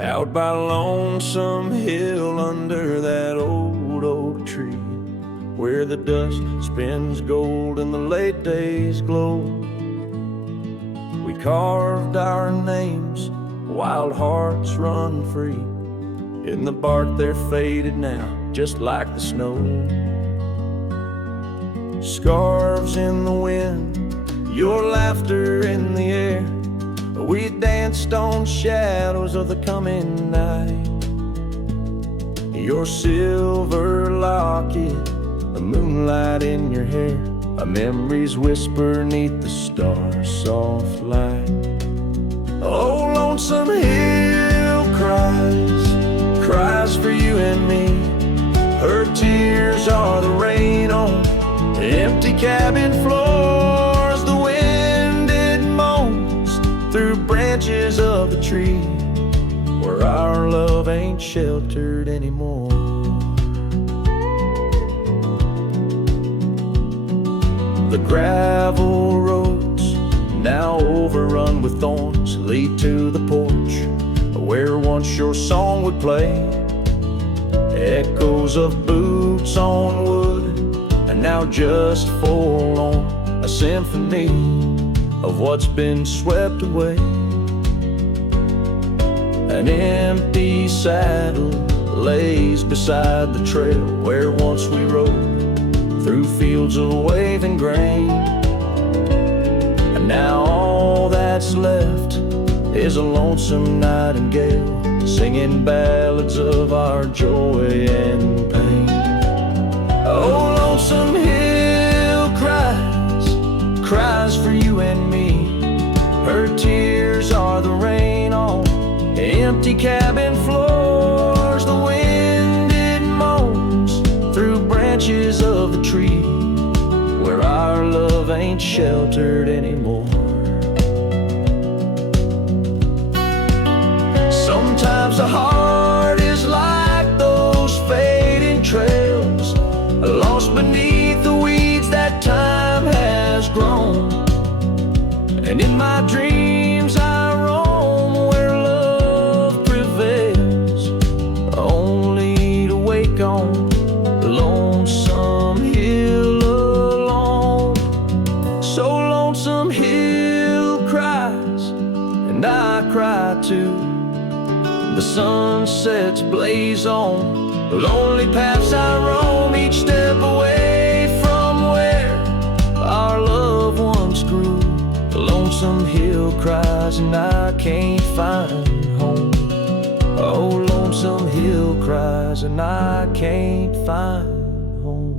Out by Lonesome Hill under that old oak tree, where the dust spins gold and the late days glow. We carved our names, wild hearts run free. In the bark they're faded now, just like the snow. Scarves in the wind, your laughter in the air. We danced on shadows of the coming night. Your silver locket, the moonlight in your hair, a memory's whisper neath the stars' soft light. Oh, Lonesome Hill cries for you and me. Her tears are the rain on empty cabin floors. The wind, it moans through branches of the tree, where our love ain't sheltered anymore. The gravel roads, now overrun with thorns, lead to the porch where once your song would play. Echoes of boots on wood, and now just forlorn, a symphony of what's been swept away. An empty saddle lays beside the trail where once we rode through fields of waving grain. And now all that's left is a lonesome nightingale singing ballads of our joy and pain. Oh, Lonesome Hill cries for you and me. Her tears are the rain on empty cabin floors. The wind, it moans through branches of the tree, where our love ain't sheltered anymore. Sometimes the heart is like those fading trails, lost beneath the weeds that time has grown. And in my dreams I roam where love prevails, only to wake on Lonesome Hill alone. So Lonesome Hill cries, and I cry too. The sunsets blaze on the lonely paths I roam, each step away from where our love once grew. The Lonesome Hill cries and I can't find home. Oh, Lonesome Hill cries and I can't find home.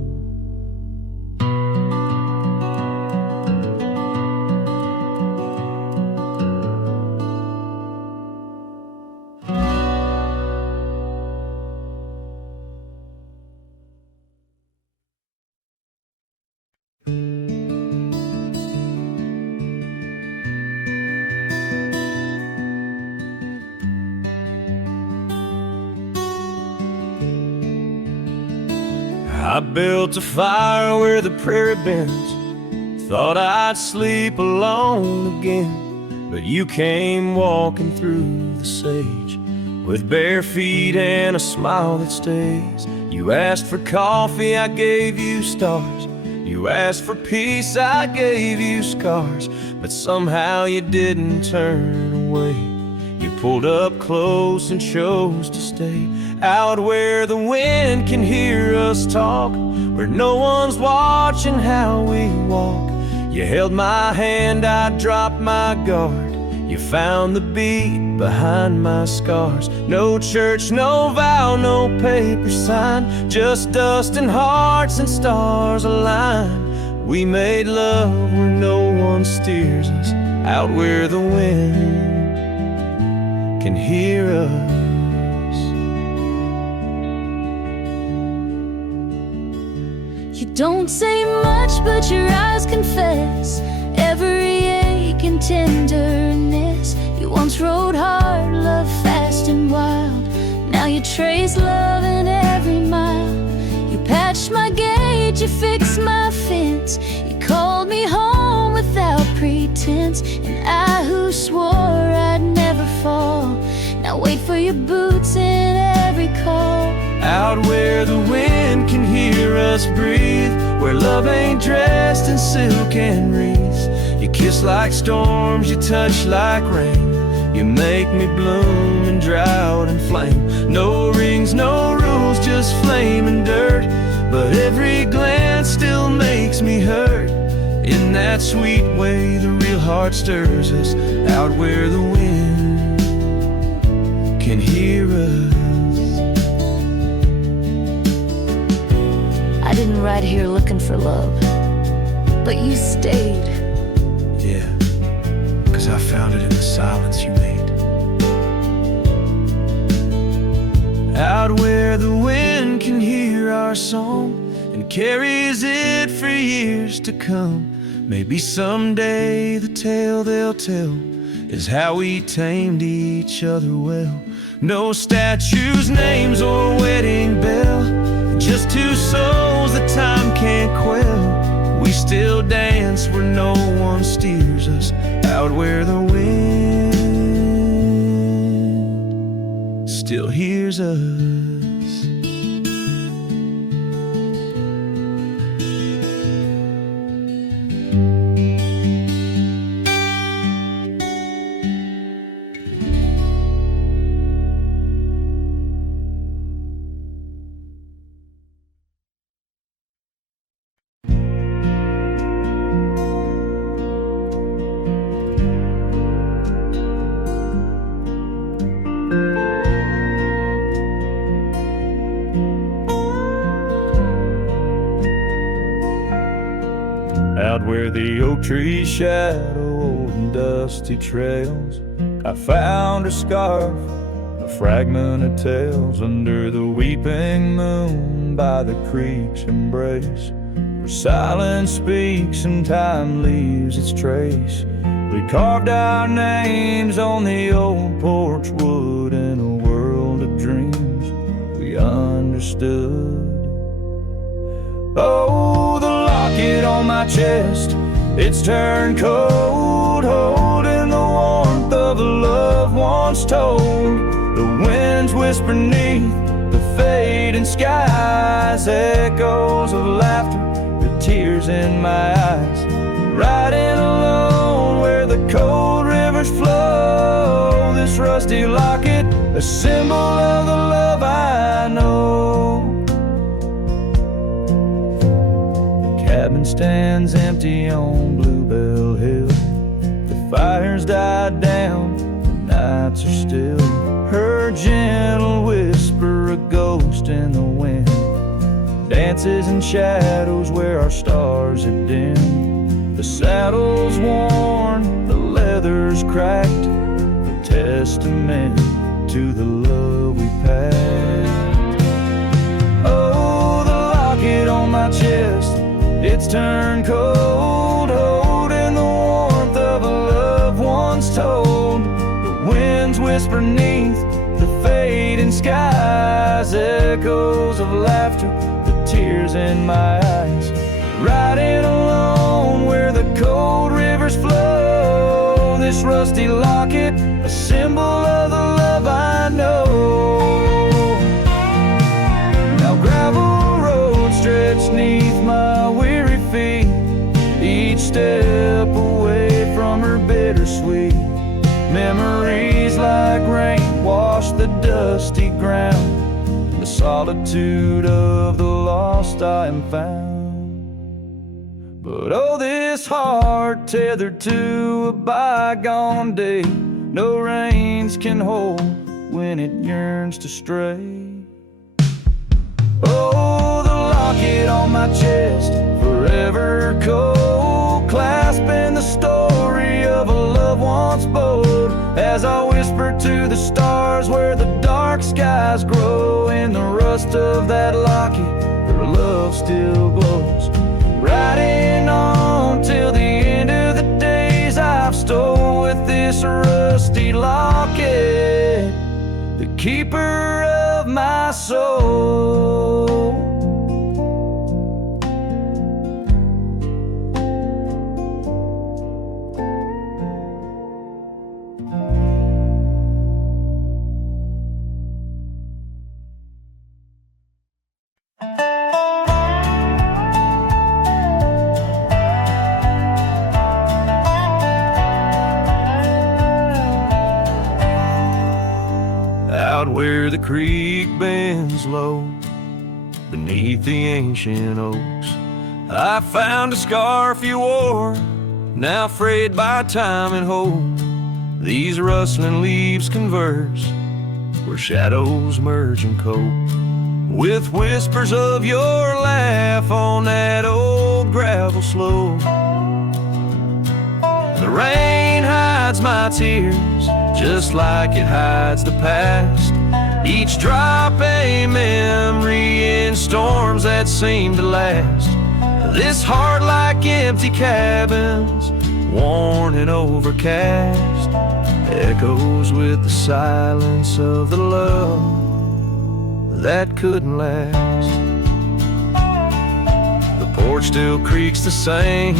I built a fire where the prairie bends, thought I'd sleep alone again. But you came walking through the sage with bare feet and a smile that stays. You asked for coffee, I gave you stars. You asked for peace, I gave you scars. But somehow you didn't turn away. You pulled up close and chose to stay out where the wind can hear us talk, where no one's watching how we walk. You held my hand, I dropped my guard. You found the beat behind my scars. No church, no vow, no paper sign, just dust and hearts and stars aligned. We made love where no one steers us, out where the wind can hear us. You don't say much, but your eyes confess every ache and tenderness. You once rode hard, loved fast and wild. Now you trace love in every mile. You patched my gate, you fixed my fence. You called me home without pretense. And I who swore I'd never fall, now Now wait for your boots in every call. Out where the wind can hear us breathe, where love ain't dressed in silk and wreaths. You kiss like storms, you touch like rain. You make me bloom in drought and flame. No rings, no rules, just flame and dirt. But every glance still makes me hurt. In that sweet way the real heart stirs us. Out where the wind can hear us. I didn't ride here looking for love, but you stayed. Yeah, 'cause I found it in the silence you made. Out where the wind can hear our song and carries it for years to come. Maybe someday the tale they'll tell is how we tamed each other well. No statues, names, or wedding bell, just two souls that time can't quell. We still dance where no one steers us. Out where the wind still hears us. Out where the oak trees shadow old and dusty trails, I found a scarf, a fragment of tales, under the weeping moon by the creek's embrace, where silence speaks and time leaves its trace. We carved our names on the old porch wood in a world of dreams we understood. Oh, the locket on my chest, it's turned cold, holding the warmth of a love once told. The winds whisper neath the fading skies, echoes of laughter, the tears in my eyes. Riding alone where the cold rivers flow, this rusty locket, a symbol of the love I know. Cabin stands empty on Bluebell Hill. The fire's died down, the nights are still. Her gentle whisper, a ghost in the wind, dances in shadows where our stars had dimmed. The saddle's worn, the leather's cracked, a testament to the love we packed. Oh, the locket on my chest, it's turned cold, holding the warmth of a love once told. The winds whisper neath the fading skies, echoes of laughter, the tears in my eyes. Riding alone where the cold rivers flow, this rusty locket, a symbol of the love I know. Now gravel roads stretch neath my weary feet, each step away from her bittersweet. Memories like rain wash the dusty ground, in the solitude of the lost I am found. But oh, this heart tethered to a bygone day, no reins can hold when it yearns to stray. Oh, the locket on my chest, forever cold, clasping the story of a love once bold. As I whisper to the stars where the dark skies grow, in the rust of that locket, her love still glows. Riding on till the end of the days I've stole with this rusty locket, the keeper of my soul. where the creek bends low beneath the ancient oaks. I found a scarf you wore, now frayed by time and hope. These rustling leaves converse where shadows merge and cope, with whispers of your laugh on that old gravel slope. The rain hides my tears just like it hides the past, each drop a memory in storms that seem to last. This heart like empty cabins, worn and overcast, echoes with the silence of the love that couldn't last. The porch still creaks the same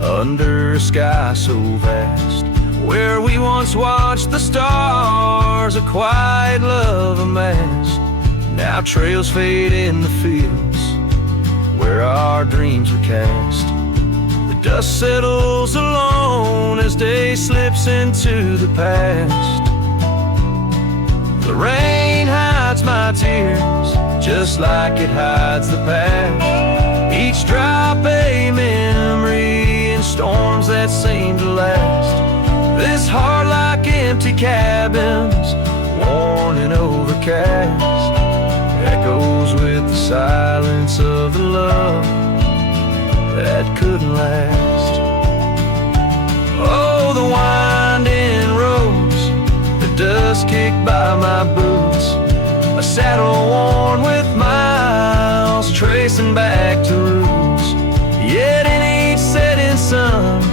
under a sky so vast, where we once watched the stars, a quiet love amassed. Now trails fade in the fields where our dreams were cast. The dust settles alone as day slips into the past. The rain hides my tears just like it hides the past, each drop a memory in storms that seem to last. This heart like empty cabins, worn and overcast, echoes with the silence of the love that couldn't last. Oh, the winding roads, the dust kicked by my boots, a saddle worn with miles, tracing back to roots. Yet in each setting sun,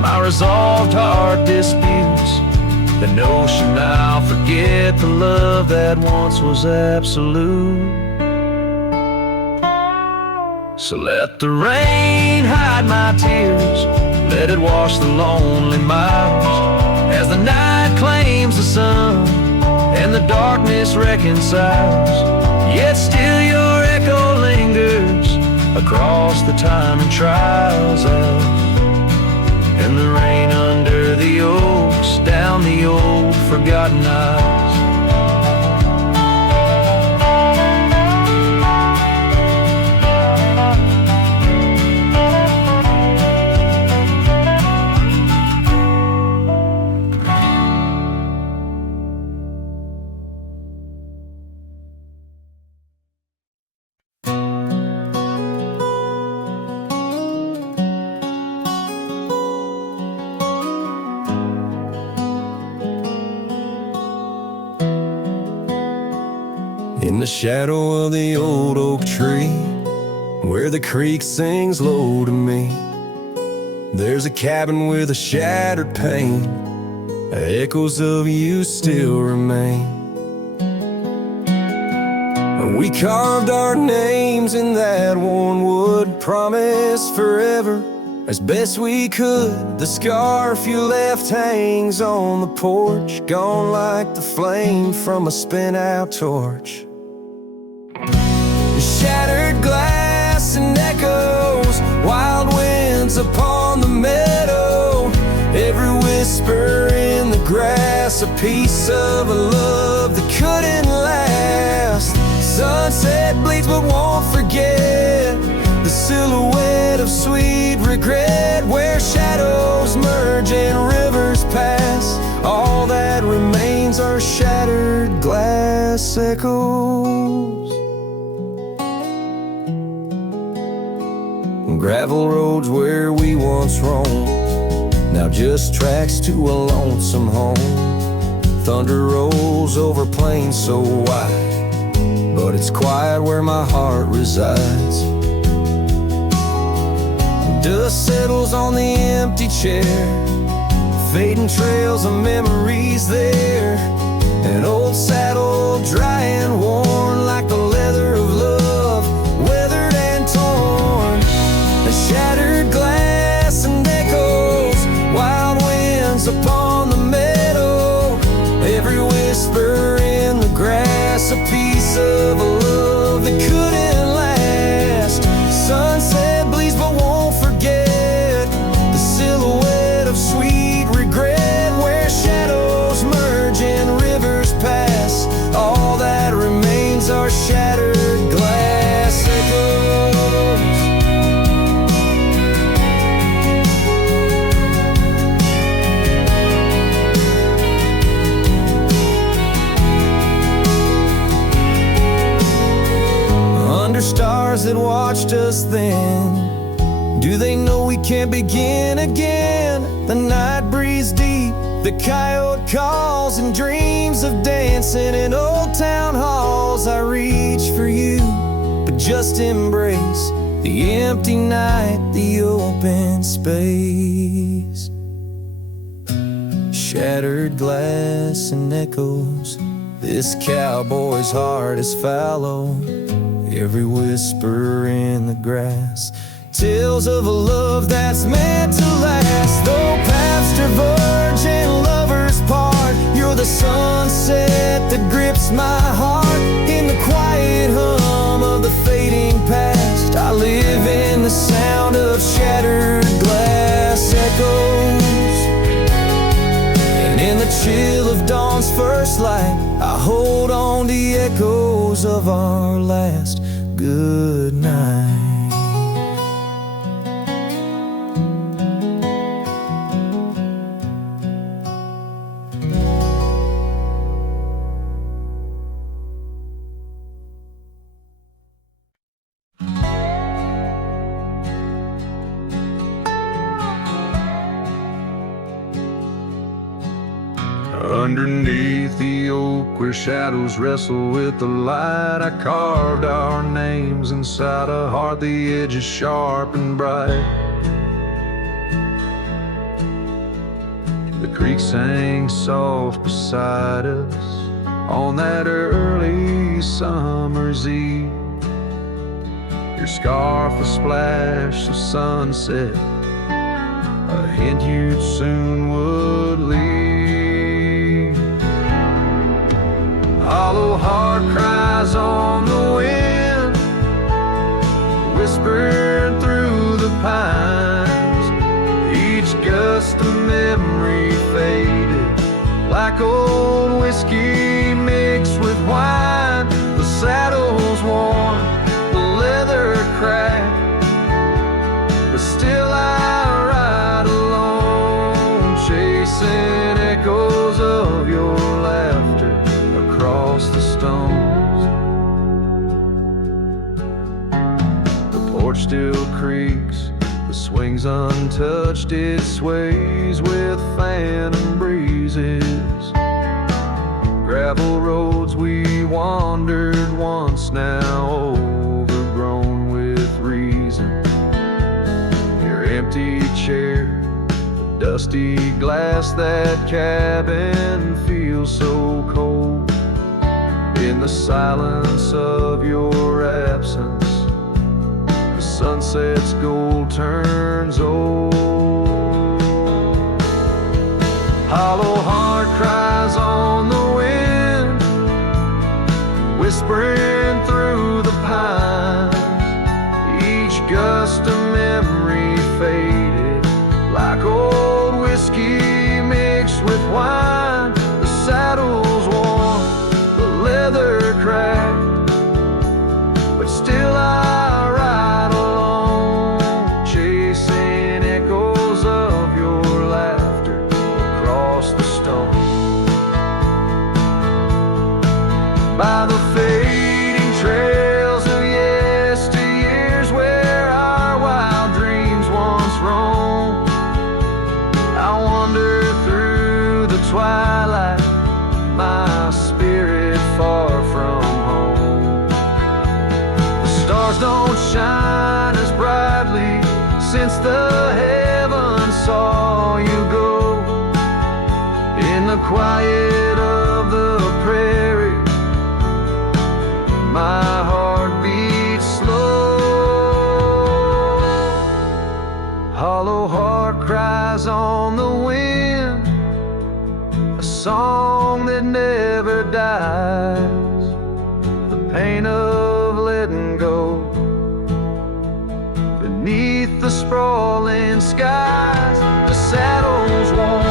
my resolved heart disputes the notion I'll forget the love that once was absolute. So let the rain hide my tears, let it wash the lonely miles, as the night claims the sun and the darkness reconciles. Yet still your echo lingers across the time and trials of, and the rain under the oaks, down the old forgotten aisles. In the shadow of the old oak tree, where the creek sings low to me, there's a cabin with a shattered pane, echoes of you still remain. We carved our names in that worn wood, promised forever as best we could. The scarf you left hangs on the porch, gone like the flame from a spent-out torch. Shattered glass and echoes, wild winds upon the meadow, every whisper in the grass, a piece of a love that couldn't last. Sunset bleeds but won't forget the silhouette of sweet regret, where shadows merge and rivers pass. All that remains are shattered glass echoes. Gravel roads where we once roamed, now just tracks to a lonesome home. Thunder rolls over plains so wide, but it's quiet where my heart resides. Dust settles on the empty chair, fading trails of memories there. An old saddle dry and worn like the leather of love, weathered and torn. Shattered glass and echoes, wild winds upon the meadow, every whisper in the grass, a piece of a love that couldn't last. Sunset bleeds but won't forget the silhouette of sweet regret, where shadows merge and rivers pass. All that can't begin again. The night breeze deep, the coyote calls, and dreams of dancing in old town halls. I reach for you, but just embrace the empty night, the open space. Shattered glass and echoes, this cowboy's heart is fallow. Every whisper in the grass tales of a love that's meant to last. Though paths diverge and lovers part, you're the sunset that grips my heart. In the quiet hum of the fading past, I live in the sound of shattered glass echoes. And in the chill of dawn's first light, I hold on to the echoes of our last good night. Underneath the oak where shadows wrestle with the light, I carved our names inside a heart, the edges sharp and bright. The creek sang soft beside us on that early summer's eve. Your scarf a splash of sunset, a hint you'd soon would leave. Hollow heart cries on the wind, whispering through the pines. Each gust of memory faded, like old whiskey mixed with wine. The saddle's worn, the leather cracked, but still I ride alone, chasing echoes of your laughter across the stones. The porch still creaks, the swing's untouched, it sways with phantom breezes. Gravel roads we wandered once, now overgrown with reason. Your empty chair, the dusty glass, that cabin feels so cold. In the silence of your absence, the sunset's gold turns old. Hollow heart cries on the wind, whispering through the pines. Each gust of memory faded, like old whiskey mixed with wine. The saddle's worn, leather cracked, but still I ride alone, chasing echoes of your laughter across the stone. By the fading trails of yesteryears where our wild dreams once roamed, I wander through the twilight, my spirit far from home. The stars don't shine as brightly since the heavens saw you go. In the quiet of the prairie, my heart beats slow. Hollow heart cries on the wind, a song that never dies. The pain of letting go beneath the sprawling skies. The saddle's worn,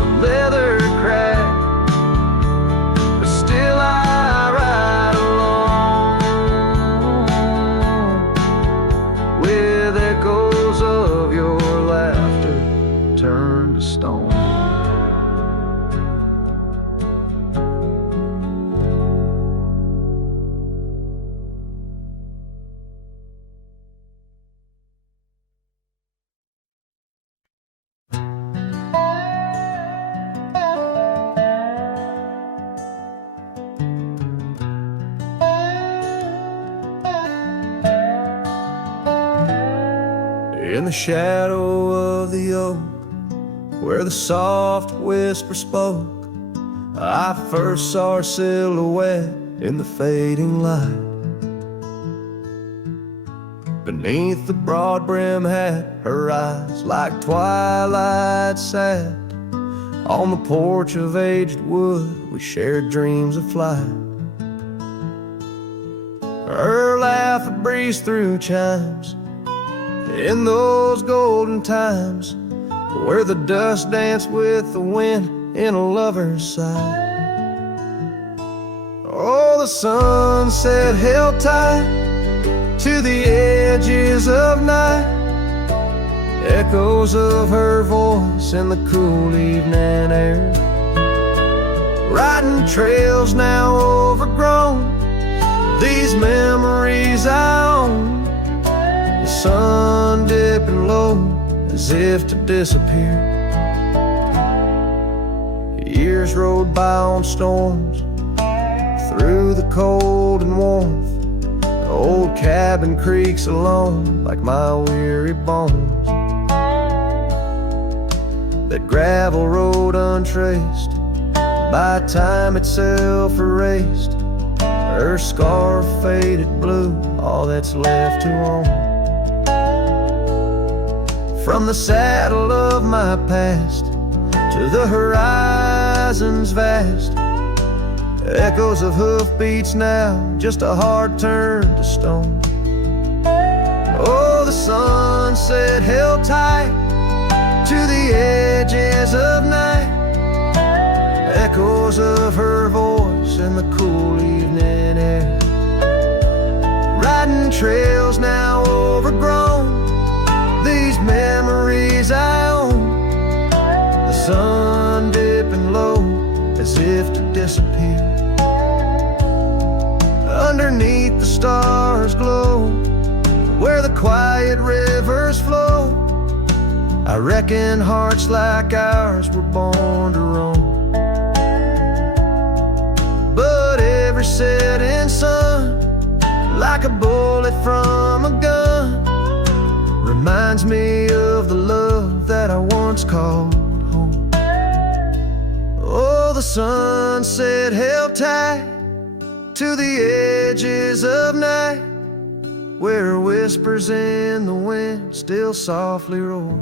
the leather cracked, but still I ride alone, with echoes of your laughter turned to stone. In the shadow of the oak, where the soft whisper spoke, I first saw her silhouette in the fading light. Beneath the broad brim hat, her eyes like twilight sat. On the porch of aged wood, we shared dreams of flight. Her laugh a breeze through chimes in those golden times, where the dust danced with the wind in a lover's sight. Oh, the sunset held tight to the edges of night, echoes of her voice in the cool evening air. Riding trails now overgrown, these memories I own. The sun dipping low as if to disappear. Years rode by on storms, through the cold and warmth. The old cabin creaks alone like my weary bones. That gravel road untraced, by time itself erased. Her scarf faded blue, all that's left to own. From the saddle of my past to the horizons vast, echoes of hoofbeats now, just a hard turn to stone. Oh, the sunset held tight to the edges of night, echoes of her voice in the cool evening air. Riding trails now overgrown, these memories I own. The sun dipping low as if to disappear. Underneath the stars glow, where the quiet rivers flow. I reckon hearts like ours were born to roam. But every setting sun, like a bullet from a gun, reminds me of the love that I once called home. Oh, the sunset held tight to the edges of night, where whispers in the wind still softly roar.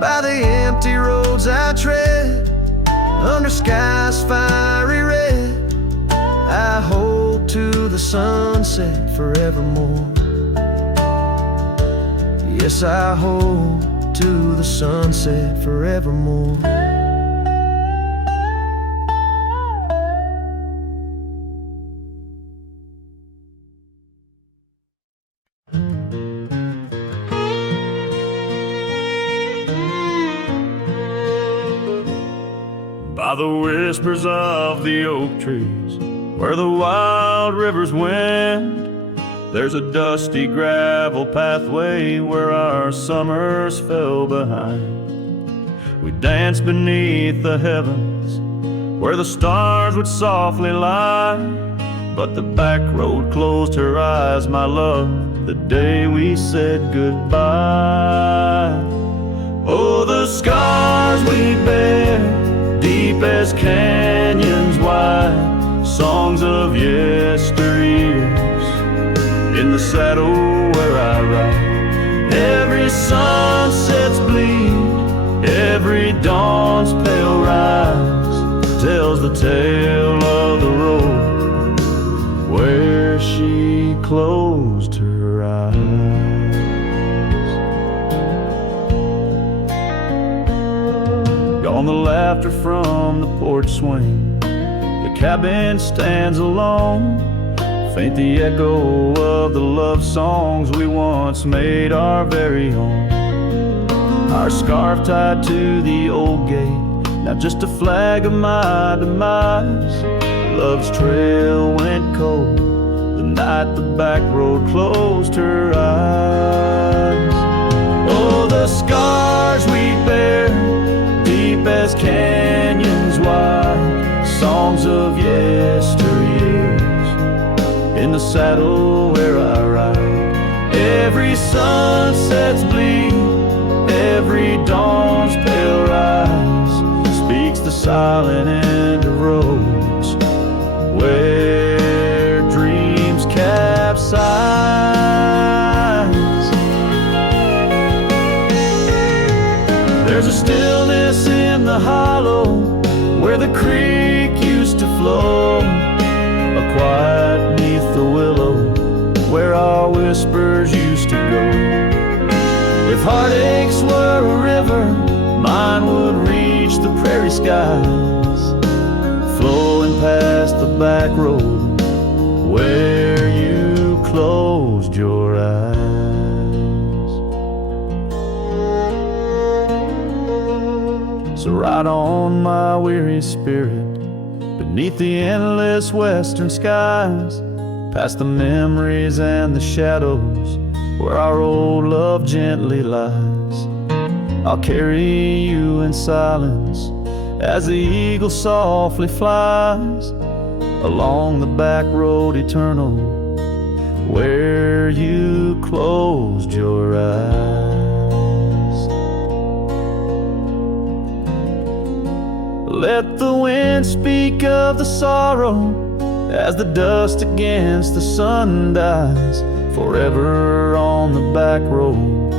By the empty roads I tread, under skies fiery red, I hold to the sunset forevermore. Yes, I hold to the sunset forevermore. By the whispers of the oak trees, where the wild rivers wend, there's a dusty gravel pathway where our summers fell behind. We danced beneath the heavens, where the stars would softly lie, but the back road closed her eyes, my love, the day we said goodbye. Oh, the scars we bear, deep as canyons wide, songs of yesteryears, in the saddle where I ride. Every sunset's bleed, every dawn's pale rise, tells the tale of the road where she closed her eyes. Gone the laughter from the porch swing, the cabin stands alone, faint the echo of the love songs we once made our very own. Our scarf tied to the old gate, now just a flag of my demise. Love's trail went cold the night the back road closed her eyes. Oh, the scars we bear, deep as canyons wide, songs of yesteryears, in the saddle where I ride. Every sunset's bleed, every dawn's pale rise speaks the silent end of roads where dreams capsize. There's a stillness in the hollow where the creek used to flow, a quiet neath the willow where our whispers used to go. If heartaches were a river, mine would reach the prairie skies, flowing past the back road where you closed your eyes. So ride on, my weary spirit, beneath the endless western skies, past the memories and the shadows where our old love gently lies. I'll carry you in silence as the eagle softly flies along the back road eternal where you closed your eyes. Let the wind speak of the sorrow as the dust against the sun dies, forever on the back road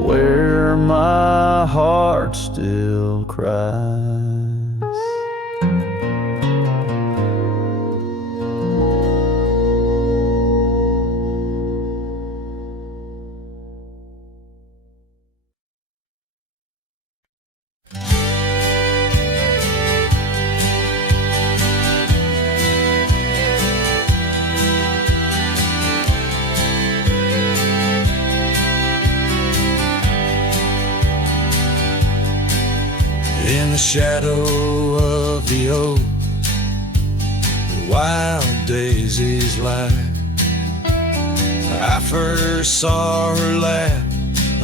where my heart still cries. In the shadow of the oak, the wild daisies lie. I first saw her laugh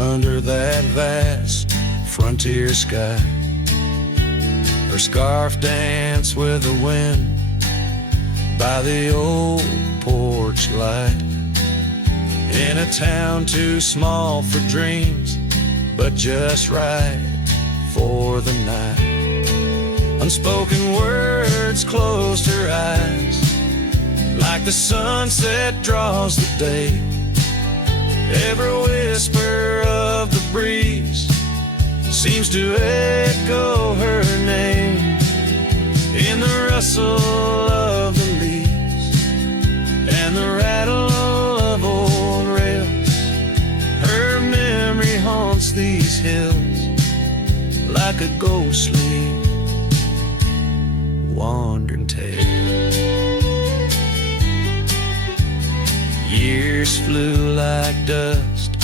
under that vast frontier sky. Her scarf danced with the wind by the old porch light. In a town too small for dreams, but just right for the night. Unspoken words closed her eyes, like the sunset draws the day. Every whisper of the breeze seems to echo her name. In the rustle of the leaves and the rattle of old rails, her memory haunts these hills like a ghostly wandering tale. Years flew like dust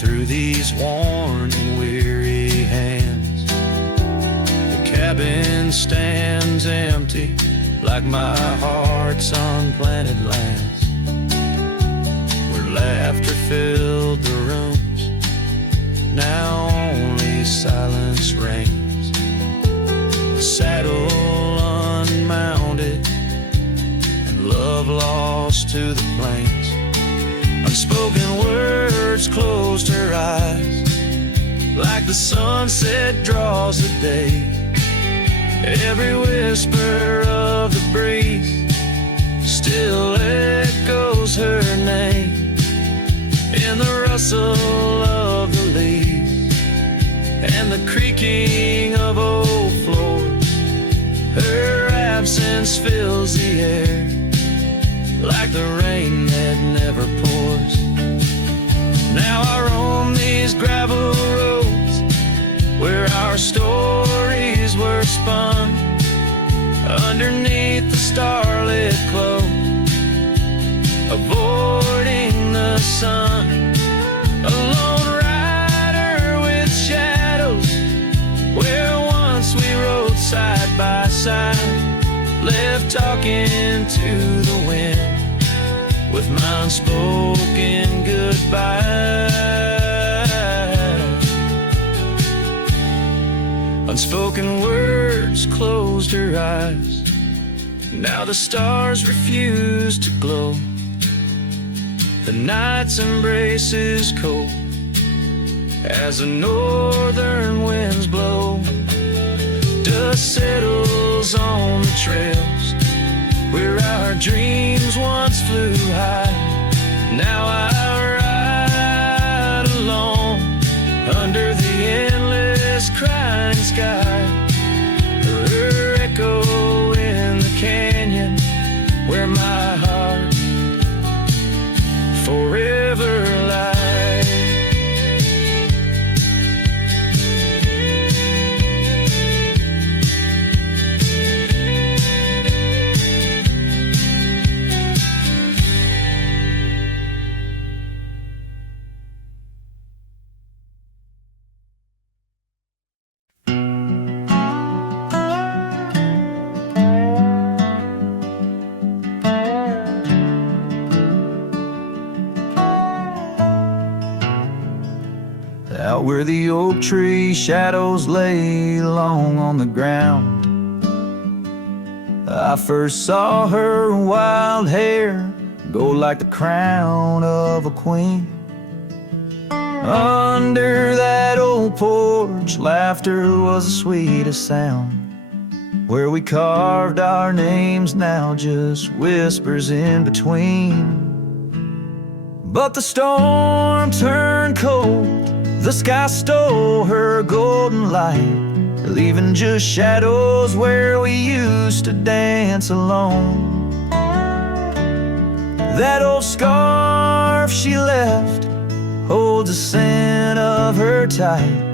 through these worn and weary hands. The cabin stands empty like my heart's unplanted lands, where laughter filled the rooms, now only silence reigns. The saddle unmounted and love lost to the plains. Unspoken words closed her eyes, like the sunset draws the day. Every whisper of the breeze still echoes her name. In the rustle of the leaves and the creaking of old floors, her absence fills the air like the rain that never pours. Now I roam these gravel roads where our stories were spun, underneath the starlit cloak, avoiding the sun. A lone rider with shadows, where once we rode side by side, left talking to the wind with my unspoken goodbye. Unspoken words closed her eyes. Now the stars refuse to glow. The night's embrace is cold as the northern winds blow. Dust settles on the trails where our dreams once flew high. Now I ride alone under the endless crying sky. Her echo in the canyon where my heart forever lies. Out where the oak tree shadows lay long on the ground, I first saw her wild hair go like the crown of a queen. Under that old porch, laughter was the sweetest sound. Where we carved our names, now just whispers in between. But the storm turned cold, the sky stole her golden light, leaving just shadows where we used to dance alone. That old scarf she left holds a scent of her tight.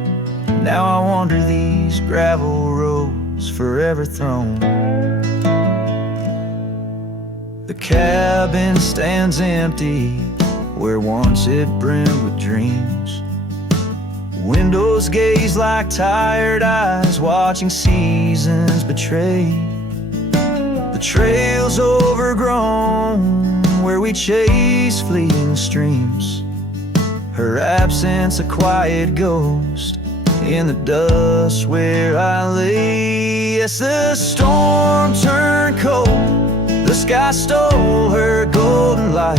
Now I wander these gravel roads forever thrown. The cabin stands empty where once it brimmed with dreams. Windows gaze like tired eyes watching seasons betray. The trail's overgrown where we chase fleeting streams. Her absence a quiet ghost in the dust where I lay. Yes, the storm turned cold, the sky stole her golden light,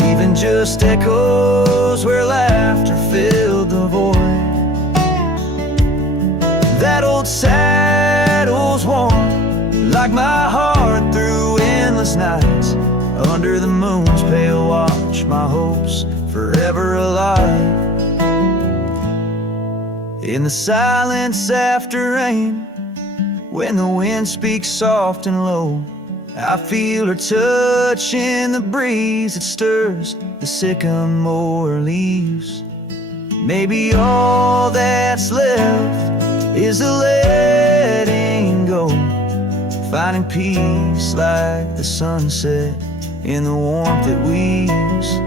leaving just echoes where laughter filled the void. That old saddle's warm like my heart through endless nights. Under the moon's pale watch, my hopes forever alive. In the silence after rain, when the wind speaks soft and low, I feel her touch in the breeze that stirs the sycamore leaves. Maybe all that's left is a letting go, finding peace like the sunset in the warmth it weaves.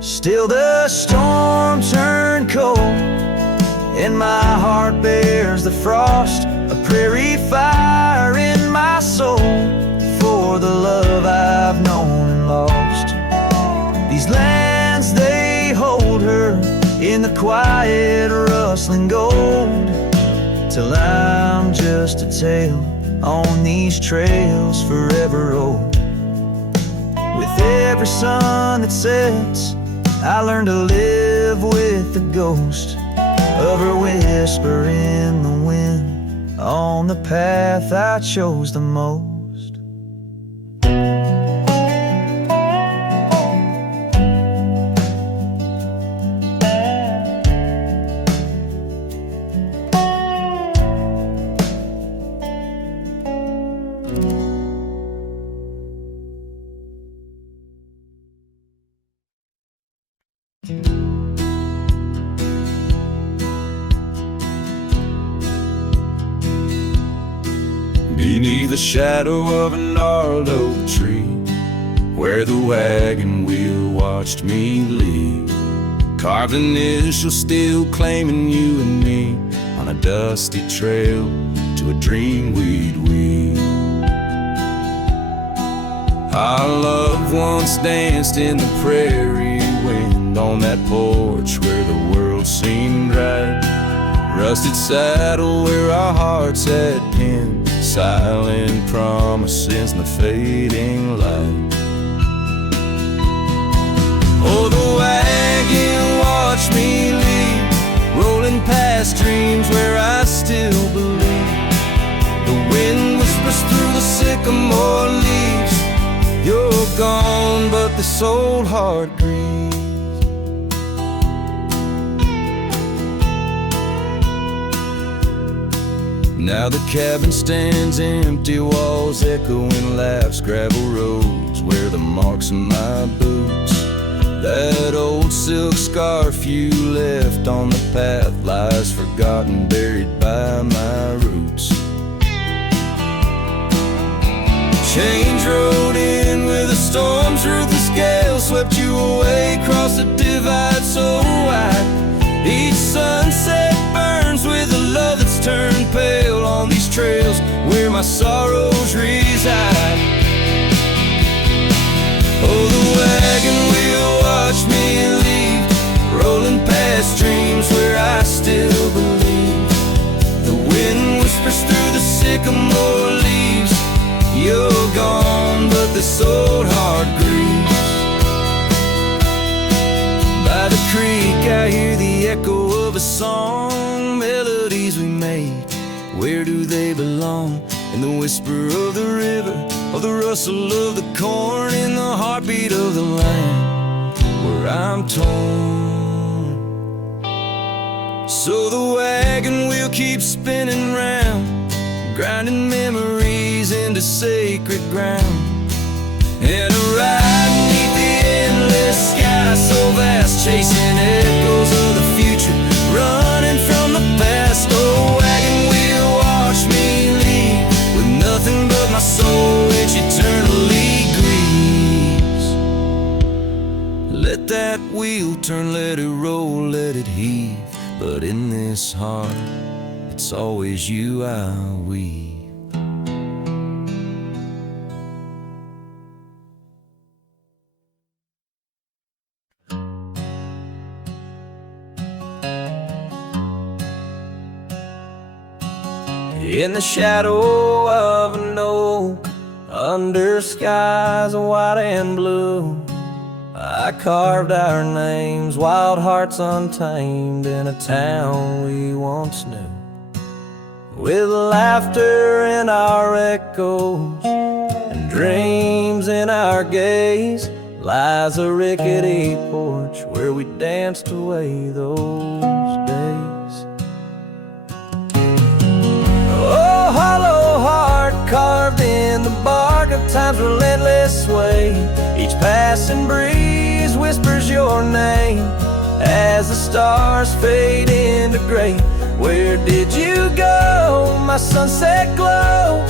Still the storm turned cold, and my heart bears the frost, a prairie fire in my soul for the love I've known and lost. These lands, they hold her in the quiet rustling gold, till I'm just a tale on these trails forever old. With every sun that sets, I learn to live with the ghost of her whisper in the wind on the path I chose the most. Beneath the shadow of a gnarled oak tree, where the wagon wheel watched me leave, carved initials still claiming you and me on a dusty trail to a dream we'd weave. Our loved ones danced in the prairie wind on that porch where the world seemed right. Rusted saddle where our hearts had pinned silent promises in the fading light. Oh, the wagon watched me leave, rolling past dreams where I still believe. The wind whispers through the sycamore leaves. You're gone, but this old heart grieves. Now the cabin stands empty, walls echoing laughs, gravel roads where the marks of my boots. That old silk scarf you left on the path lies forgotten, buried by my roots. Change rode in with a storm's ruthless gale, swept you away across the divide so wide. Each sunset burns with a love that's turned pale on these trails where my sorrows reside. Oh, the wagon wheel watched me leave, rolling past dreams where I still believe. The wind whispers through the sycamore leaves. You're gone, but this old heart grieves. By the creek I hear the echo of a song, melodies we made, where do they belong? In the whisper of the river, or the rustle of the corn, in the heartbeat of the land where I'm torn. So the wagon wheel keeps spinning round, grinding memories into sacred ground. And a ride beneath the endless sky so vast, chasing echoes of the future, running from the past. Oh, wagon wheel watch me leave, with nothing but my soul which eternally grieves. Let that wheel turn, let it roll, let it heave, but in this heart it's always you I weave. In the shadow of an oak, under skies of white and blue, I carved our names, wild hearts untamed, in a town we once knew. With laughter in our echoes and dreams in our gaze, lies a rickety porch where we danced away those days. Oh, hollow heart carved in the bark of time's relentless sway, each passing breeze whispers your name as the stars fade into gray. Where did you go, my sunset glow,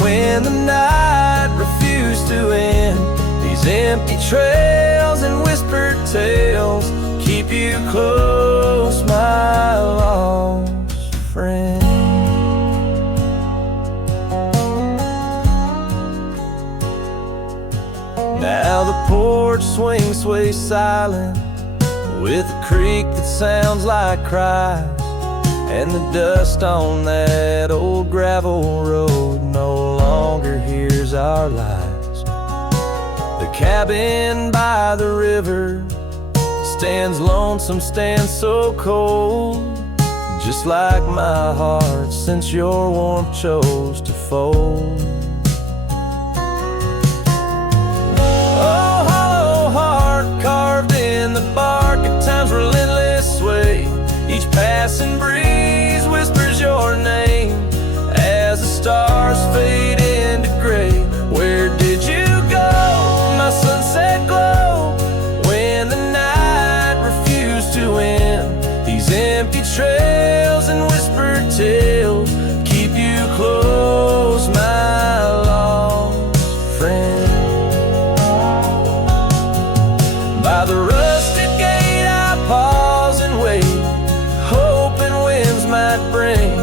when the night refused to end? These empty trails and whispered tales keep you close, my lost friend. Now the porch swings, sways silent, with a creak that sounds like cries, and the dust on that old gravel road no longer hears our lies. The cabin by the river stands lonesome, stands so cold, just like my heart since your warmth chose to fold. Oh, hollow heart carved in the bark at time's relentless sway, each passing breeze whispers your name as the stars fade into gray. Where did you go, my sunset glow, when the night refused to end? These empty trails and whispered tales keep you close, my lost friend. By the rusted gate I pause and wait, hoping winds might bring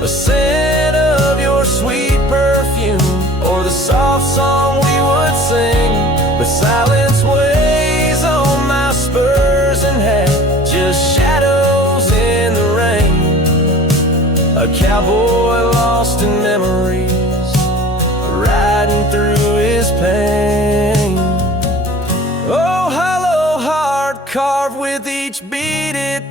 a scent of your sweet perfume, or the soft song we would sing. But silence weighs on my spurs and hat, just shadows in the rain. A cowboy lost in memories, riding through his pain. Oh, how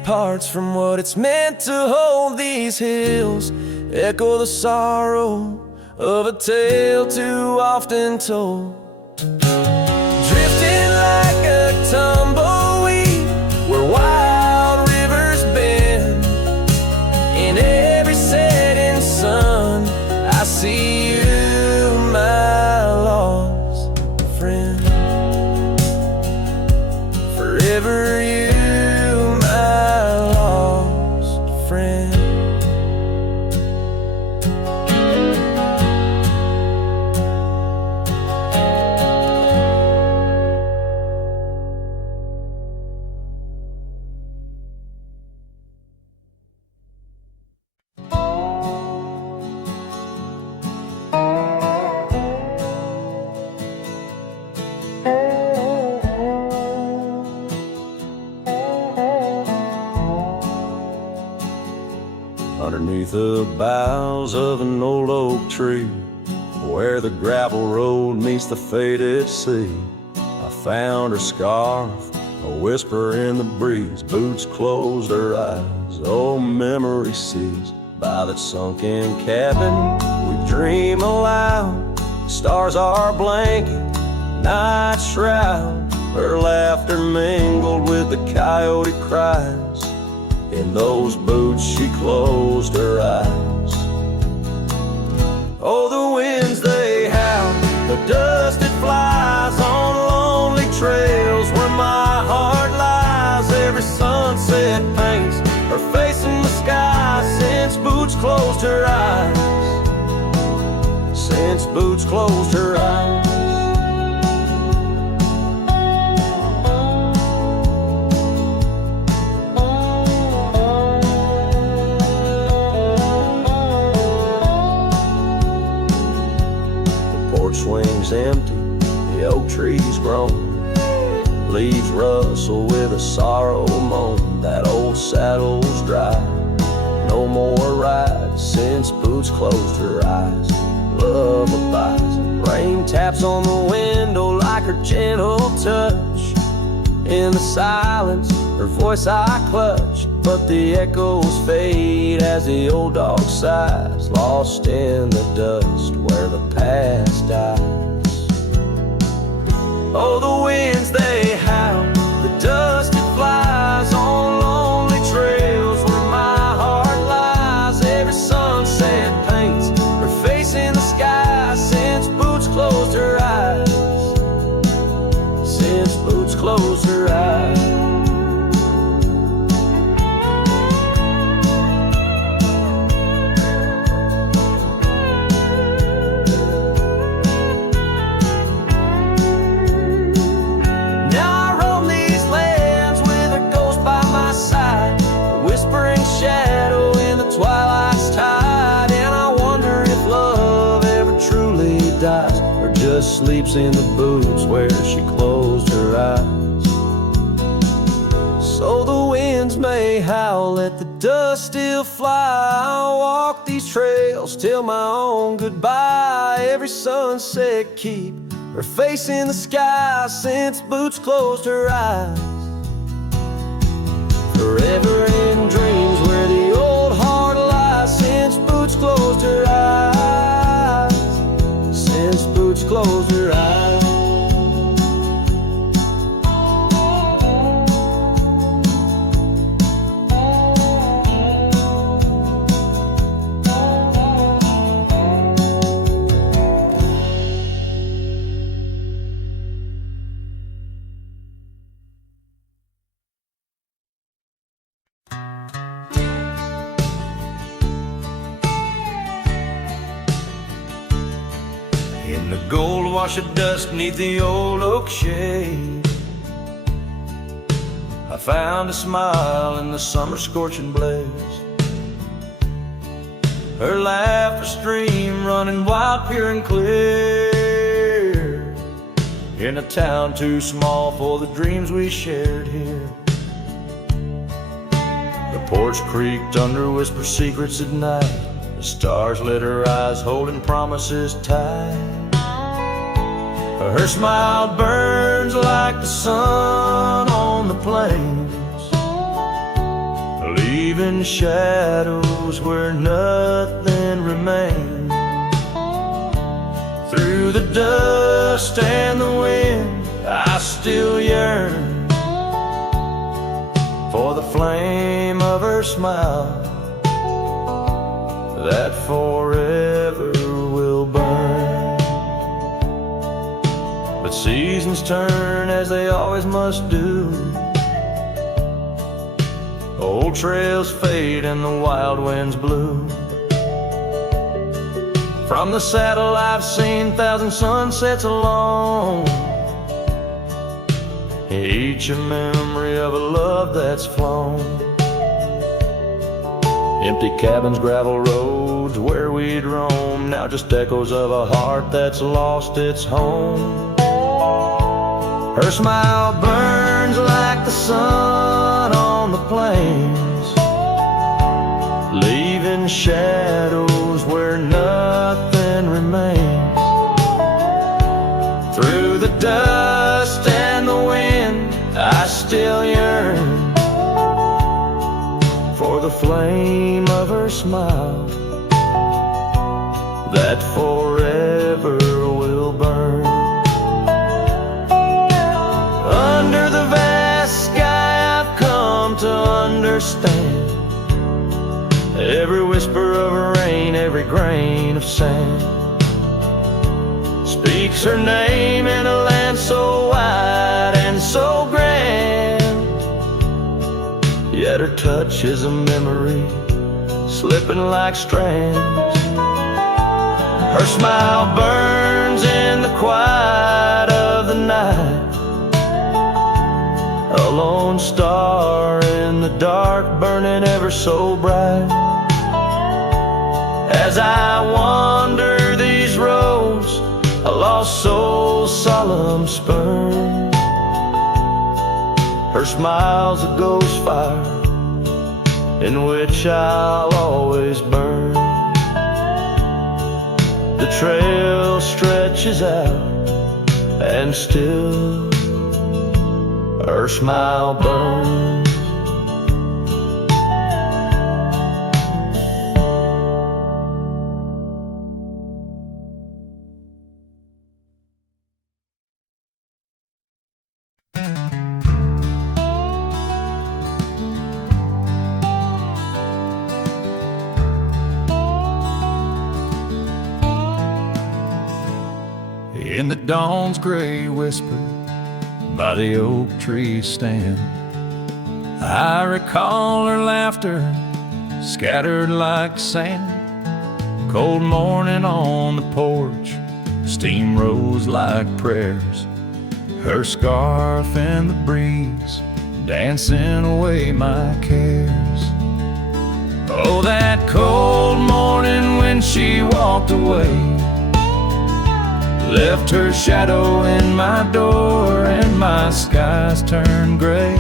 parts from what it's meant to hold. These hills echo the sorrow of a tale too often told. Drifting like a tumbleweed where wild rivers bend. In every setting sun I see you, my lost friend. Forever you, my lost friend. Underneath the boughs of an old oak tree, where the gravel road meets the faded sea, I found her scarf, a whisper in the breeze. Boots closed her eyes, old memory seized. By that sunken cabin we dream aloud. Stars are blanket, night shroud. Her laughter mingled with the coyote cries. In those boots she closed her eyes. Oh, the winds they howl, the dust it flies on lonely trails where my heart lies. Every sunset paints her face in the sky since boots closed her eyes. Since boots closed her eyes. Swings empty, the oak trees groan, leaves rustle with a sorrow moan. That old saddle's dry, no more rides since boots closed her eyes. Love abides, rain taps on the window like her gentle touch. In the silence, her voice I clutch, but the echoes fade as the old dog sighs, lost in the dust where the past dies. Oh, the winds they howl, the dust it flies on lonely trails where my heart lies. Every sunset paints her face in the sky since boots closed her eyes. Since boots closed her eyes. Shadow in the twilight's tide, and I wonder if love ever truly dies, or just sleeps in the boots where she closed her eyes. So the winds may howl, let the dust still fly. I'll walk these trails till my own goodbye. Every sunset keep her face in the sky since boots closed her eyes. Forever in dreams where the old heart lies since boots closed her eyes. Since boots closed her eyes. In the gold wash of dust neath the old oak shade, I found a smile in the summer scorching blaze. Her laughter stream running wild, pure and clear, in a town too small for the dreams we shared here. The porch creaked under whisper secrets at night. The stars lit her eyes holding promises tight. Her smile burns like the sun on the plains, leaving shadows where nothing remains. Through the dust and the wind, I still yearn for the flame of her smile that forever will burn. But seasons turn as they always must do. Old trails fade and the wild winds blow. From the saddle I've seen 1,000 sunsets alone, each a memory of a love that's flown. Empty cabins, gravel roads where we'd roam, now just echoes of a heart that's lost its home. Her smile burns like the sun on the plains, leaving shadows where nothing remains. Through the dust and the wind, I still yearn for the flame of her smile that forever will burn. Under the vast sky I've come to understand every whisper of rain, every grain of sand speaks her name in a land so wide and so grand. Yet her touch is a memory slipping like strands. Her smile burns in the quiet of the night, a lone star in the dark burning ever so bright. As I wander these roads, a lost soul's solemn spurn, her smile's a ghost fire in which I'll always burn. The trail stretches out and still her smile burns. In the dawn's gray whisper by the oak tree stand, I recall her laughter scattered like sand. Cold morning on the porch, steam rose like prayers, her scarf in the breeze dancing away my cares. Oh, that cold morning when she walked away, left her shadow in my door and my skies turned gray.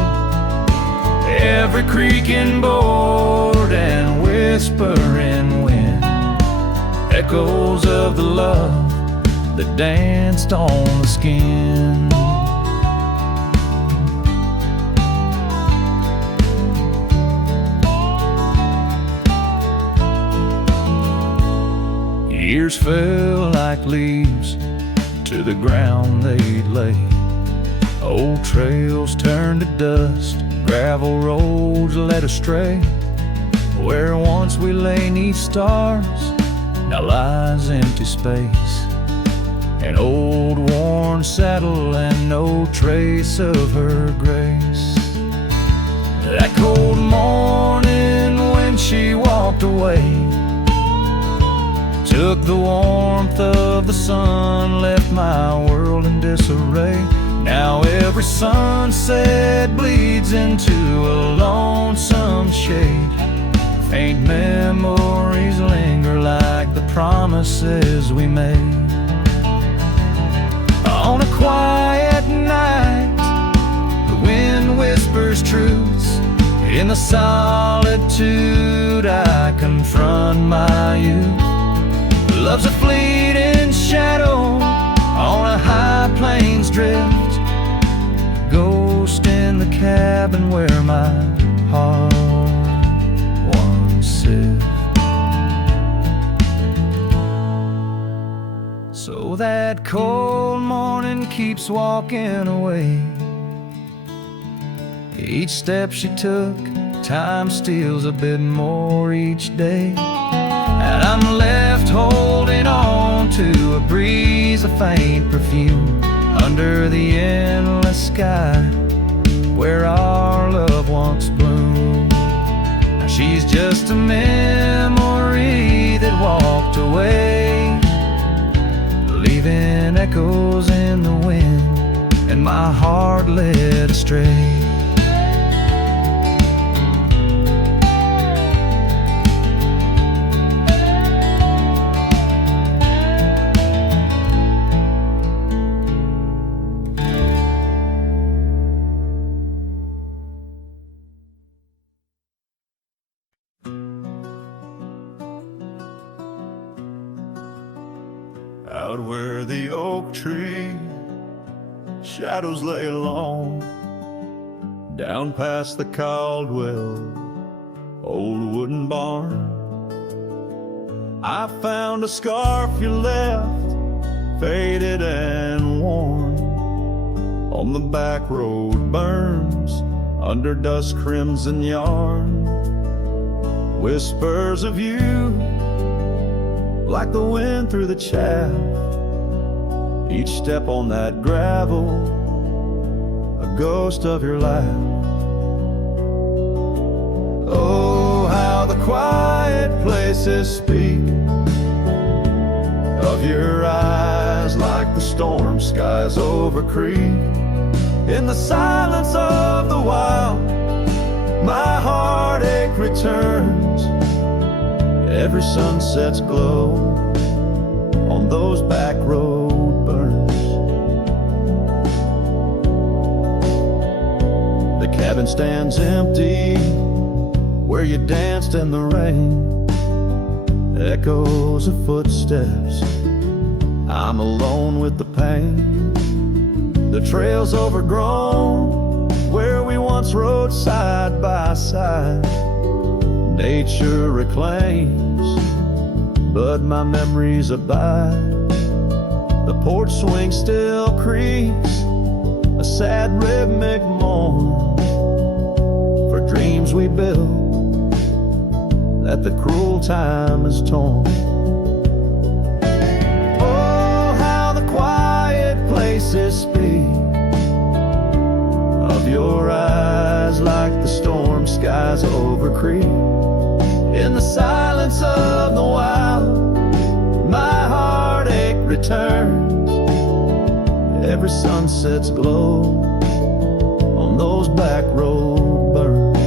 Every creaking board and whispering wind, echoes of the love that danced on the skin. Years fell like leaves to the ground they'd lay. Old trails turned to dust, gravel roads led astray. Where once we lay 'neath stars, now lies empty space. An old worn saddle and no trace of her grace. That cold morning when she walked away, took the warmth of the sun, left my world in disarray. Now every sunset bleeds into a lonesome shade. Faint memories linger like the promises we made. On a quiet night, the wind whispers truths. In the solitude I confront my youth. Love's a fleeting shadow on a high plains drift, ghost in the cabin where my heart that cold morning keeps walking away. Each step she took, time steals a bit more each day. And I'm left holding on to a breeze, a faint perfume, under the endless sky where our love once bloomed. Now she's just a memory that walked away, leaving echoes in the wind and my heart led astray. Out where the oak tree shadows lay alone, down past the Caldwell old wooden barn, I found a scarf you left, faded and worn. On the back road burns under dust crimson yarn, whispers of you like the wind through the chaff. Each step on that gravel, a ghost of your laugh. Oh, how the quiet places speak of your eyes, like the storm skies over creek. In the silence of the wild, my heartache returns. Every sunset's glow on those back road burns. The cabin stands empty where you danced in the rain. Echoes of footsteps, I'm alone with the pain. The trail's overgrown where we once rode side by side. Nature reclaims, but my memories abide. The porch swing still creaks, a sad rhythmic mourn for dreams we built that the cruel time has torn. Oh, how the quiet places speak of your eyes, like the storm skies over creek. In the silence of the wild, my heartache returns. Every sunset's glow on those back road burns.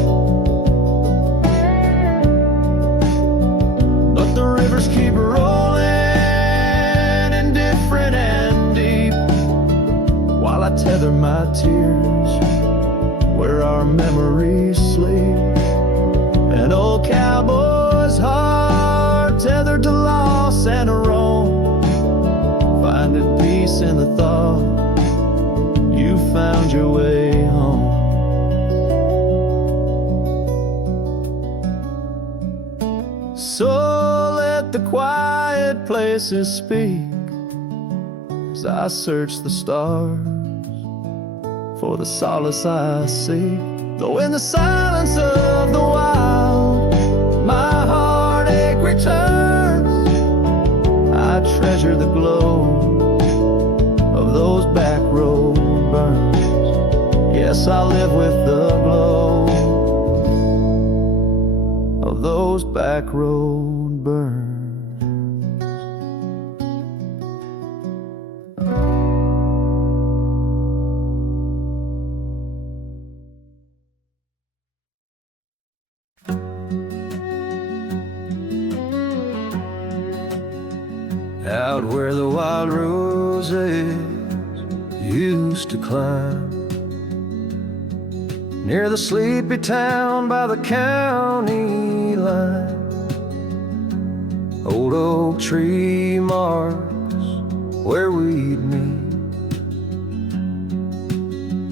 But the rivers keep rolling, indifferent and deep, while I tether my tears where our memories sleep. An old cowboy's heart tethered to loss and a wrong, finding peace in the thought you found your way home. So let the quiet places speak as I search the stars for the solace I seek. Though in the silence of the wild, my heartache returns, I treasure the glow of those back road burns. Yes, I live with the glow of those back road burns. Out where the wild roses used to climb, near the sleepy town by the county line, old oak tree marks where we'd meet.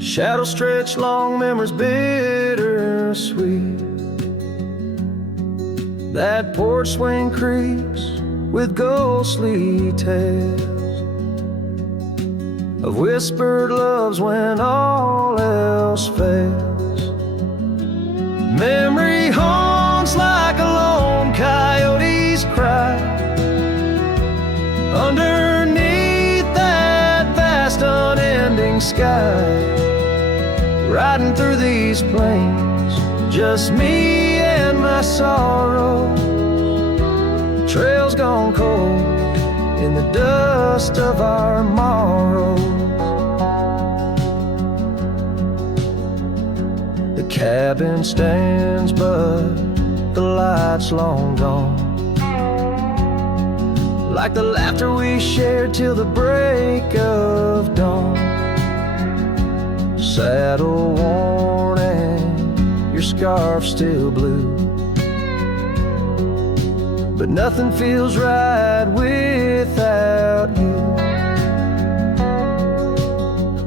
Shadows stretch long, memories bittersweet. That porch swing creaks with ghostly tales of whispered loves when all else fails. Memory haunts like a lone coyote's cry underneath that vast unending sky. Riding through these plains, just me and my sorrow. Trails gone cold in the dust of our morrows. The cabin stands, but the light's long gone. Like the laughter we shared till the break of dawn. Saddle worn and your scarf still blue, but nothing feels right without you.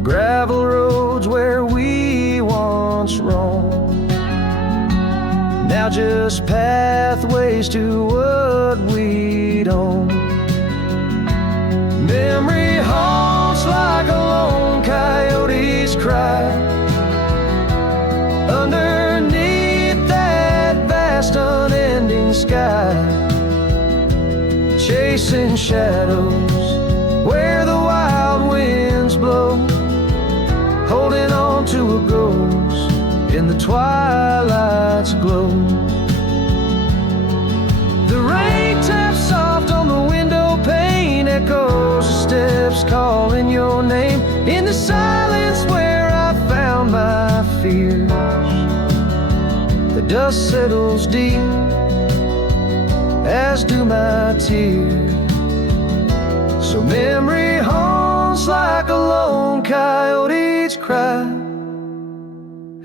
Gravel roads where we once roamed, now just pathways to what we'd own. Memory haunts like a lone coyote's cry underneath that vast unending sky. Chasing shadows where the wild winds blow, holding on to a ghost in the twilight's glow. The rain taps soft on the window pane, echoes of steps calling your name. In the silence where I found my fears, the dust settles deep, as do my tears. So memory haunts like a lone coyote's cry,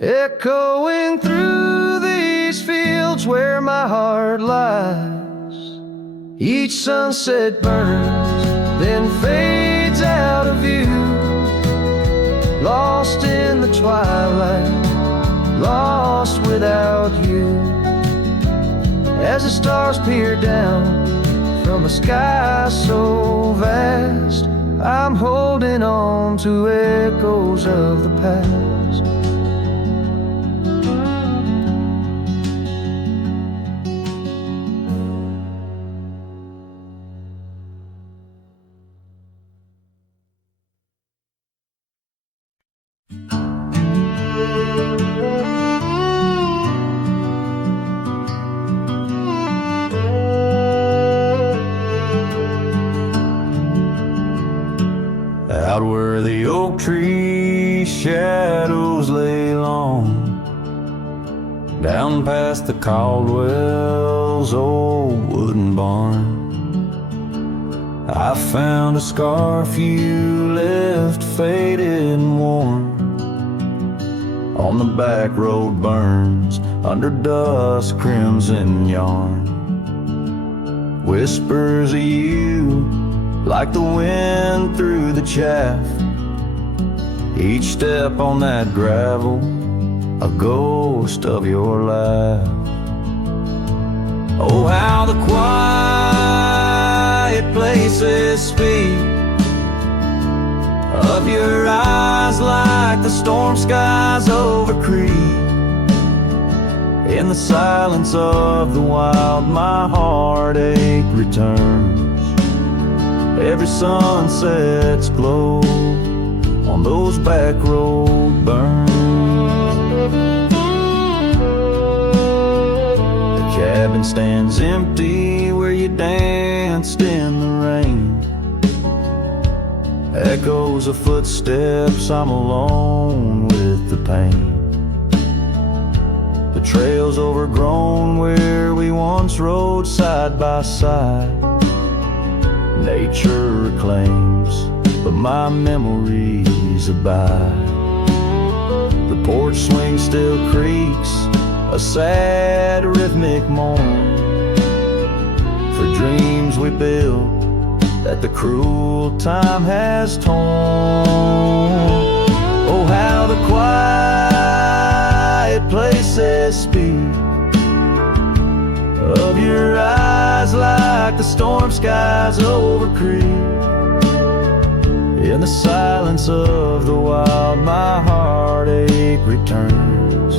echoing through these fields where my heart lies. Each sunset burns, then fades out of view, lost in the twilight, lost without you. As the stars peer down from a sky so vast, I'm holding on to echoes of the past. Out where the oak tree shadows lay long, down past the Caldwell's old wooden barn, I found a scarf you left faded and worn. On the back road burns under dust crimson yarn. Whispers of you like the wind through the chaff. Each step on that gravel, a ghost of your laugh. Oh, how the quiet places speak of your eyes like the storm skies over Creek. In the silence of the wild, my heartache returns. Every sunset's glow on those back road burns. The cabin stands empty where you danced in the rain. Echoes of footsteps, I'm alone with the pain. The trail's overgrown where we once rode side by side. Nature reclaims, but my memories abide. The porch swing still creaks, a sad rhythmic mourn for dreams we built that the cruel time has torn. Oh, how the quiet places speak of your eyes like the storm skies over Creek. In the silence of the wild, my heartache returns.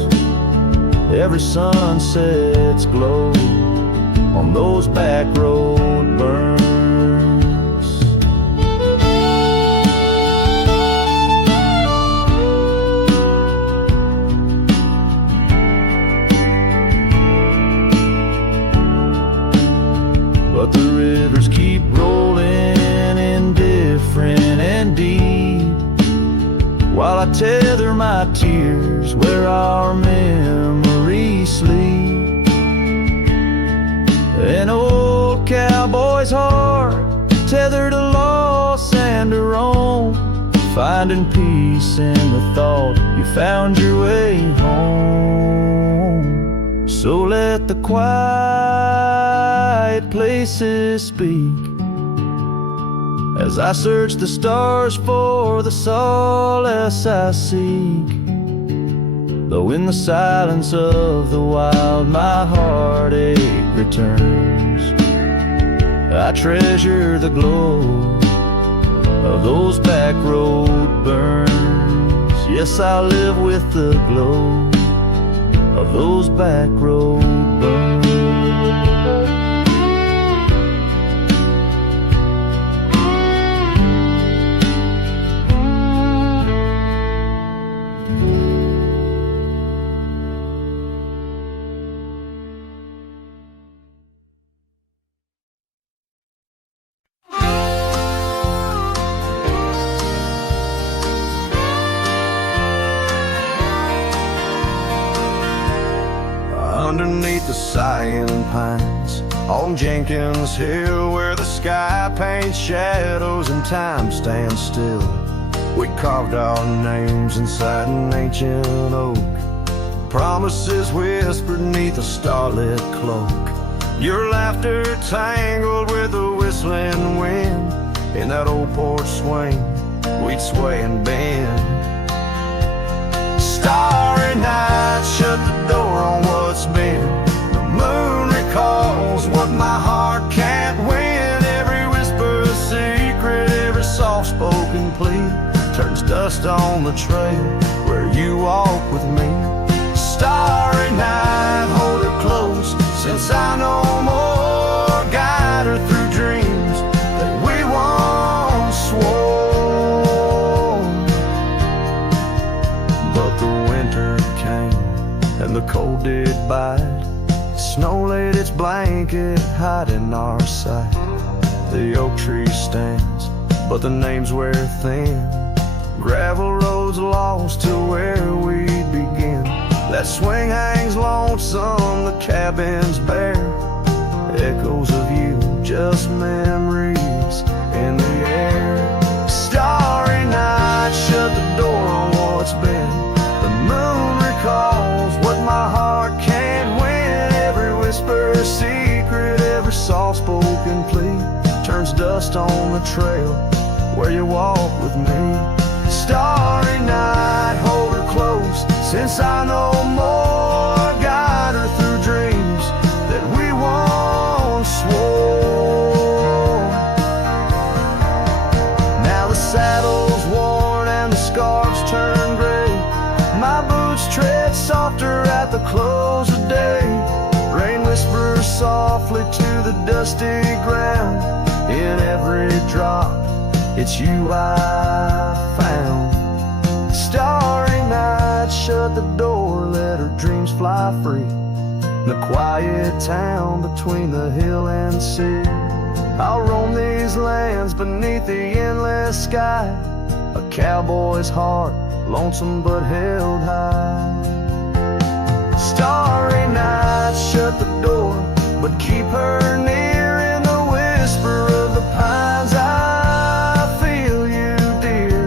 Every sunset's glow on those back road burns. But the rivers keep rolling, indifferent and deep, while I tether my tears where our memories sleep. An old cowboy's heart, tethered to loss and to roam, finding peace in the thought you found your way home. So let the quiet places speak as I search the stars for the solace I seek. Though in the silence of the wild my heartache returns, I treasure the glow of those back road burns. Yes, I live with the glow of those back road burns. Underneath the sighing pines on Jenkins Hill, where the sky paints shadows and time stands still, we carved our names inside an ancient oak, promises whispered neath a starlit cloak. Your laughter tangled with the whistling wind. In that old porch swing, we'd sway and bend. Starry night shut the door on what's been. The moon recalls what my heart can't win. Every whisper a secret, every soft-spoken plea turns dust on the trail where you walk with me. Starry night, hold her close, since I know more. Guide her through dreams that we once swore. But the winter came and the cold did bite. Snow laid its blanket, hiding our sight. The oak tree stands, but the names wear thin. Gravel roads lost to where we'd begin. That swing hangs lonesome, the cabin's bare. Echoes of you, just memories in the air. Starry night, shut the door on what's been. The moon recalls what my heart can't win. Every whisper a secret, every soft-spoken plea turns dust on the trail where you walk with me. Starry night, hold her close, since I know more. Guide her through dreams that we once swore. Now the saddle's worn and the scarves turn gray. My boots tread softer at the close of day. Rain whispers softly to the dusty ground. In every drop, it's you I found. Starry night, shut the door, let her dreams fly free. The quiet town between the hill and sea. I'll roam these lands beneath the endless sky. A cowboy's heart, lonesome but held high. Starry night, shut the door, but keep her near. In the whisper of the pines, I feel you, dear.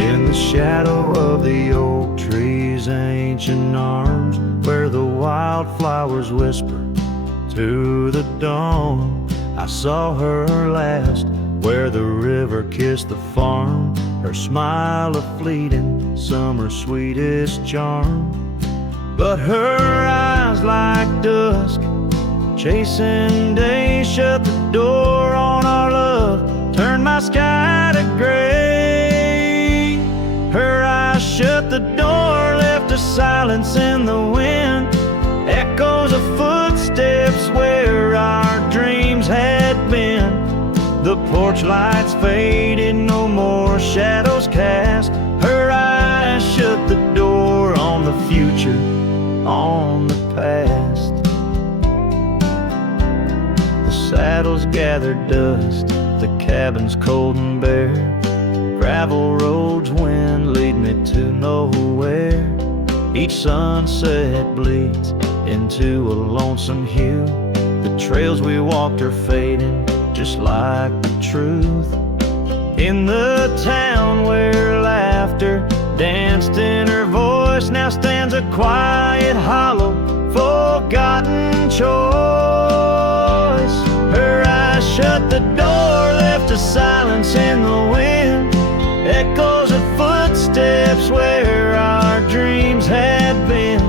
In the shadow of the oak trees these ancient arms where the wildflowers whisper to the dawn. I saw her last where the river kissed the farm, her smile a fleeting summer's sweetest charm. But her eyes like dusk, chasing day, shut the door on our love, turned my sky to gray. Her eyes shut the door, left a silence in the wind, echoes of footsteps where our dreams had been. The porch lights faded, no more shadows cast. Her eyes shut the door on the future, on the past. The saddles gathered dust, the cabin's cold and bare. Gravel roads, wind lead me to nowhere. Each sunset bleeds into a lonesome hue. The trails we walked are fading, just like the truth. In the town where laughter danced in her voice, now stands a quiet, hollow, forgotten choice. Her eyes shut the door, left a silence in the wind, echoes of footsteps where our dreams had been.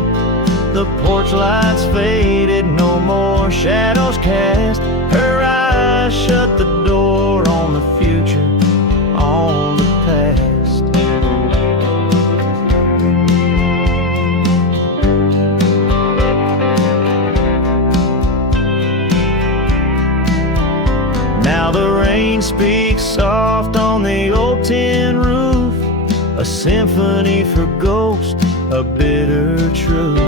The porch lights faded, no more shadows cast. Her eyes shut the door on the future, on the past. Now the rain speaks soft on the old tin roof, a symphony for ghosts, a bitter truth.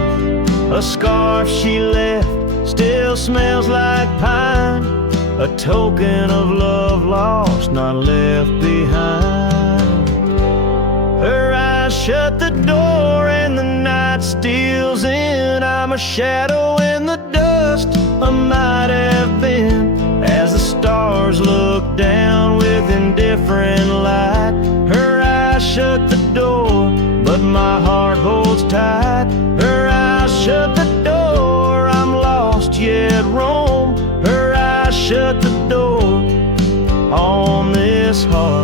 A scarf she left still smells like pine, a token of love lost, not left behind. Her eyes shut the door and the night steals in. I'm a shadow in the dust, I might have been. As the stars look down with indifferent light, her eyes shut the door, but my heart holds tight. Her eyes shut the door, I'm lost yet roam. Her eyes shut the door on this heart.